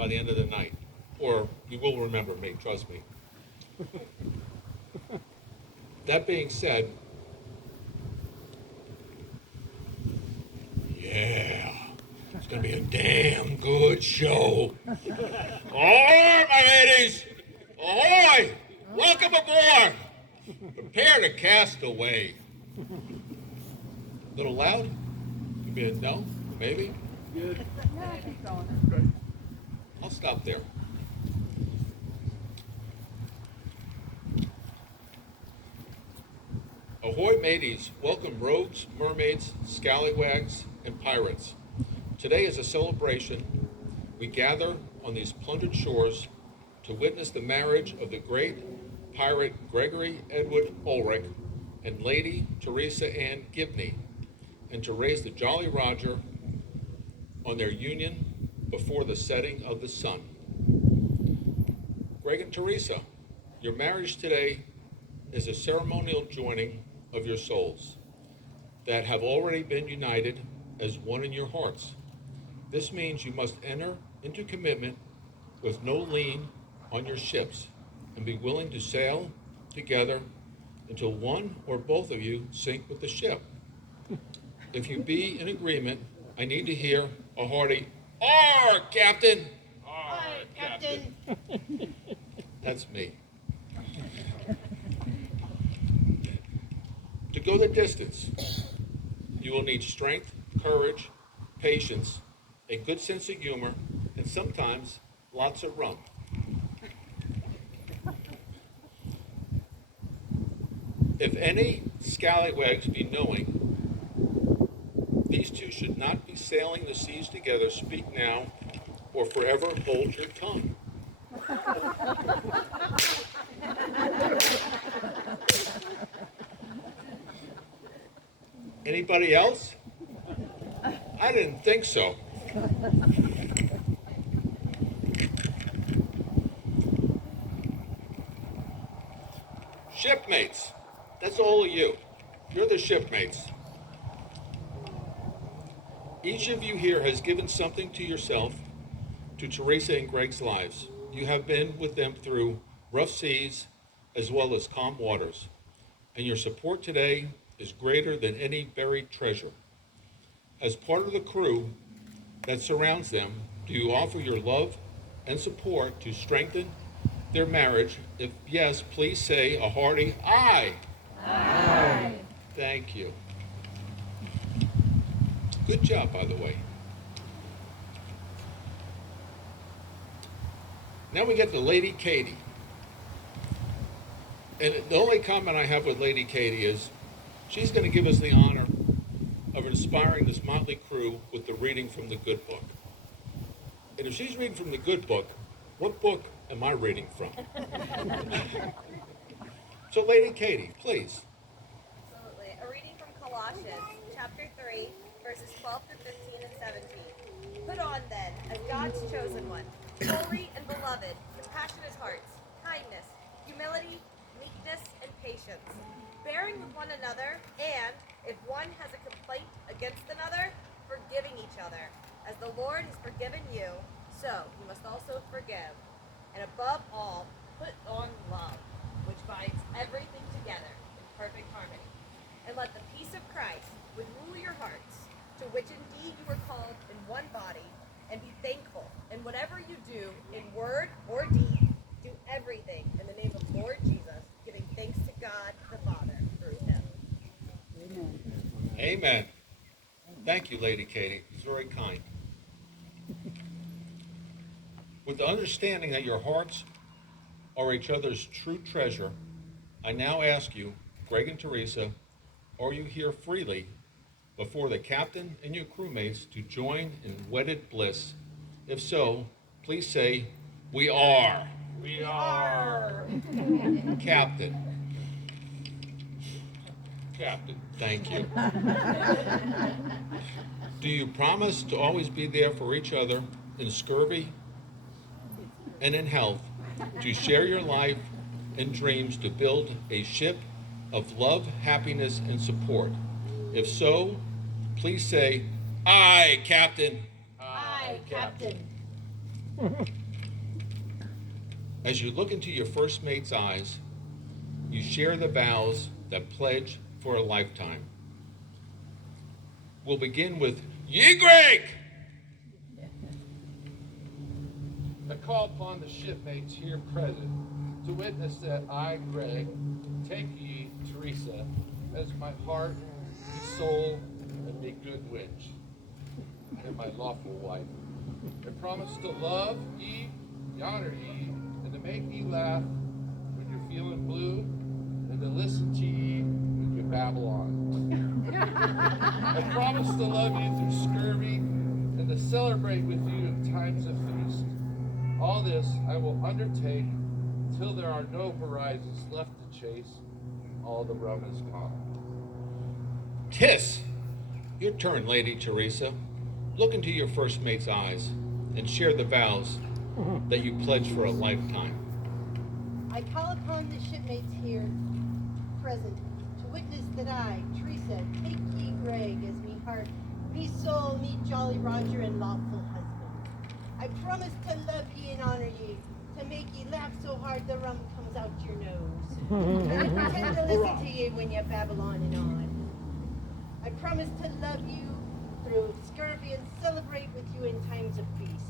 by the end of the night. Or you will remember me, trust me. That being said, yeah, it's going to be a damn good show. Ahoy, my ladies! Ahoy! Welcome aboard! Prepare to cast away. A little loud? Could be a no? Maybe? Good. Yeah, keep going. I'll stop there. Ahoy, mateys! Welcome, rogues, mermaids, scallywags, and pirates. Today is a celebration. We gather on these plundered shores to witness the marriage of the great pirate Gregory Edward Ulrich and Lady Teresa Ann Gibney, and to raise the Jolly Roger on their union before the setting of the sun. Greg and Teresa, your marriage today is a ceremonial joining of your souls that have already been united as one in your hearts. This means you must enter into commitment with no lien on your ships and be willing to sail together until one or both of you sink with the ship. If you be in agreement, I need to hear a hearty, "Arr, Captain!" Aye, Captain. That's me. To go the distance, you will need strength, courage, patience, a good sense of humor, and sometimes lots of rum. If any scallywags be knowing, these two should not be sailing the seas together. Speak now, or forever hold your tongue. Anybody else? I didn't think so. Shipmates, that's all of you. You're the shipmates. Each of you here has given something to yourself, to Teresa and Greg's lives. You have been with them through rough seas as well as calm waters, and your support today is greater than any buried treasure. As part of the crew that surrounds them, do you offer your love and support to strengthen their marriage? If yes, please say a hearty aye. Aye. Thank you. Good job, by the way. Now we get to Lady Katie. And the only comment I have with Lady Katie is she's going to give us the honor of inspiring this motley crew with the reading from the good book. And if she's reading from the good book, what book am I reading from? So Lady Katie, please. Absolutely. A reading from Colossians, chapter 3, verses 12 through 15 and 17. Put on then, as God's chosen one, holy and beloved, compassionate hearts, kindness, humility, meekness, and patience, bearing with one another, and, if one has a complaint against another, forgiving each other. As the Lord has forgiven you, so you must also forgive. And above all, put on love, which binds everything together in perfect harmony. And let the peace of Christ would rule your hearts, to which indeed you were called in one body, and be thankful. And whatever you do, in word or deed, do everything in the name of Lord Jesus, giving thanks to God the Father through him. Amen. Thank you, Lady Katie. It's very kind. With the understanding that your hearts are each other's true treasure, I now ask you, Greg and Teresa, are you here freely before the captain and your crewmates to join in wedded bliss? If so, please say, "We are." We are. Captain. Captain, thank you. Do you promise to always be there for each other in scurvy and in health, to share your life and dreams to build a ship of love, happiness, and support? If so, please say, "Aye, Captain." Aye, Captain. As you look into your first mate's eyes, you share the vows that pledge for a lifetime. We'll begin with Ye Greg! I call upon the shipmates here present to witness that I, Greg, take ye, Teresa, as my heart, me soul, and me good witch, and my lawful wife. I promise to love ye, honor ye, and to make ye laugh when you're feeling blue, and to listen to ye when you babble on. I promise to love you through scurvy, and to celebrate with you in times of feast. All this I will undertake till there are no horizons left to chase. All the rum is gone. Kiss! Your turn, Lady Teresa. Look into your first mate's eyes and share the vows that you pledge for a lifetime. I call upon the shipmates here present to witness that I, Teresa, take ye Greg as me heart, me soul, me jolly Roger and lawful husband. I promise to love ye and honor ye, to make ye laugh so hard the rum comes out your nose. And I pretend to listen to ye when you babble on and on. I promise to love you through scurvy and celebrate with you in times of feast.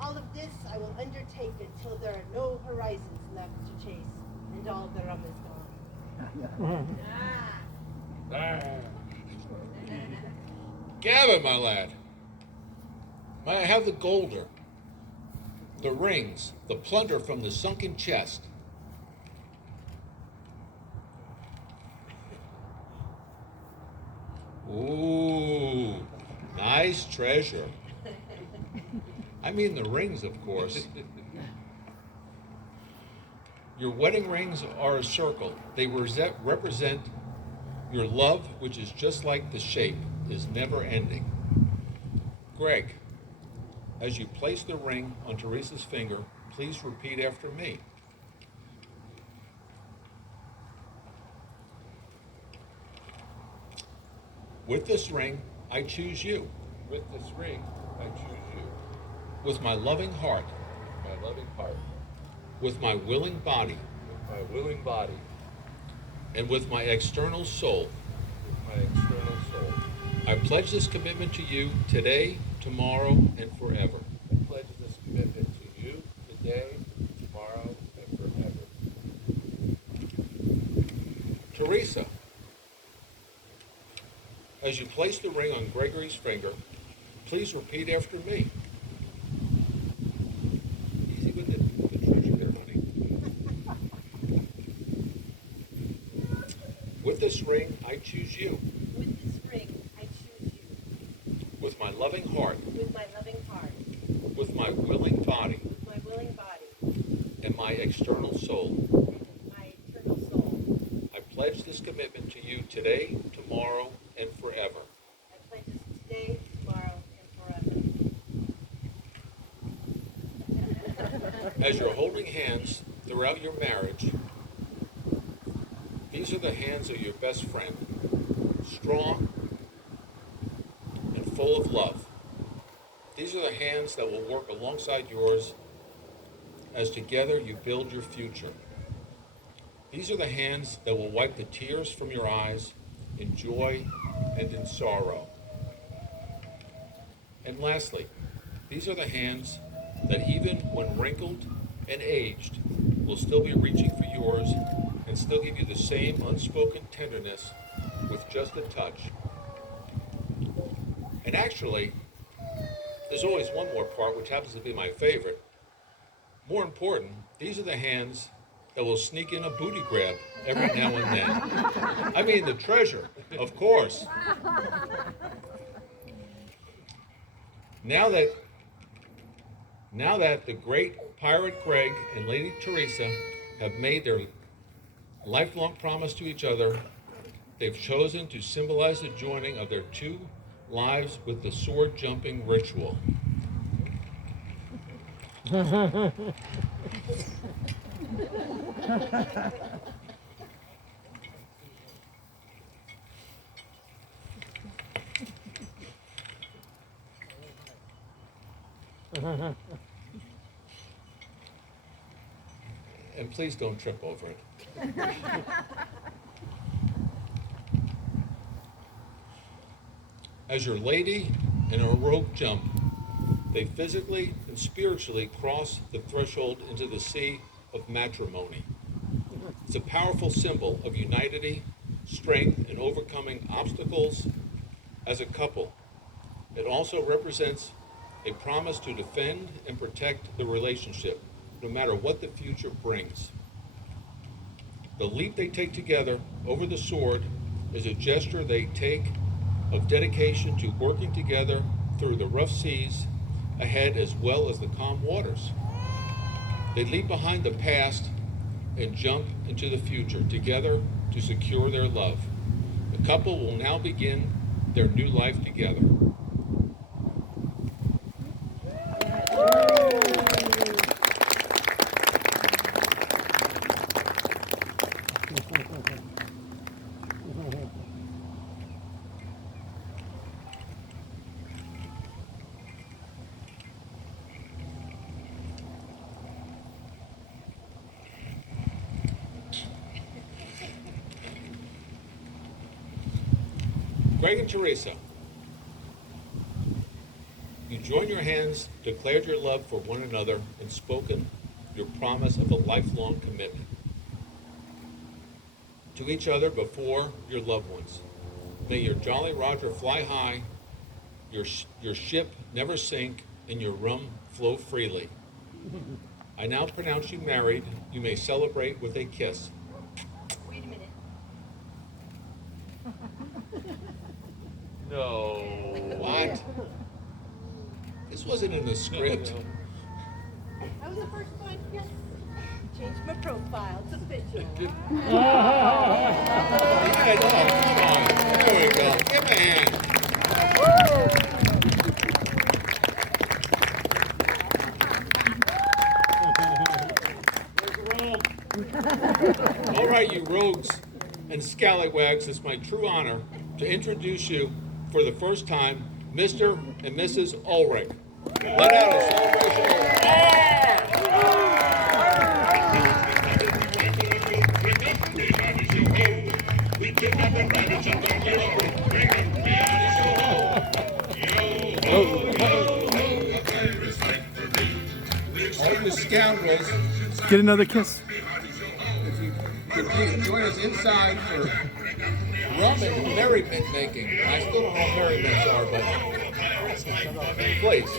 All of this I will undertake until there are no horizons left to chase, and all the rum is gone. Gavin, my lad, may I have the golder, the rings, the plunder from the sunken chest? Ooh, nice treasure. I mean the rings, of course. Your wedding rings are a circle. They represent your love, which is just like the shape, is never ending. Greg, as you place the ring on Teresa's finger, please repeat after me. With this ring, I choose you. With this ring, I choose you. With my loving heart. My loving heart. With my willing body. With my willing body. And with my external soul. With my external soul. I pledge this commitment to you today, tomorrow, and forever. I pledge this commitment to you today, tomorrow, and forever. Teresa, as you place the ring on Gregory's finger, please repeat after me. Easy with the treasure there, honey. With this ring, I choose you. With this ring, I choose you. With my loving heart. With my loving heart. With my willing body. With my willing body. And my external soul. And my eternal soul. I pledge this commitment to you today, tomorrow, and forever. I pledge this today, tomorrow, and forever. As you're holding hands throughout your marriage, these are the hands of your best friend, strong and full of love. These are the hands that will work alongside yours as together you build your future. These are the hands that will wipe the tears from your eyes in joy and in sorrow. And lastly, these are the hands that even when wrinkled and aged will still be reaching for yours and still give you the same unspoken tenderness with just a touch. And actually, there's always one more part, which happens to be my favorite. More important, these are the hands that will sneak in a booty grab every now and then. I mean the treasure, of course. Now that the great pirate Greg and Lady Teresa have made their lifelong promise to each other, they've chosen to symbolize the joining of their two lives with the sword jumping ritual. And please don't trip over it. As your lady and her rogue jump, they physically and spiritually cross the threshold into the sea of matrimony. It's a powerful symbol of unity, strength, and overcoming obstacles as a couple. It also represents a promise to defend and protect the relationship, no matter what the future brings. The leap they take together over the sword is a gesture they take of dedication to working together through the rough seas ahead as well as the calm waters. They leave behind the past and jump into the future together to secure their love. The couple will now begin their new life together. Greg and Teresa, you joined your hands, declared your love for one another, and spoken your promise of a lifelong commitment to each other before your loved ones. May your Jolly Roger fly high, your ship never sink, and your rum flow freely. I now pronounce you married. You may celebrate with a kiss. Wait a minute. No. What? This wasn't in the script. That was the first one. Yes. Changed my profile. It's official. Yeah, no, come on. There we go. Give him a hand. All right, you rogues and scallywags, it's my true honor to introduce you for the first time, Mr. and Mrs. Ulrich. Let out a celebration. All you scoundrels, Get another kiss. if you could join us inside for rum and merriment making. I still don't know what merriments are, but please.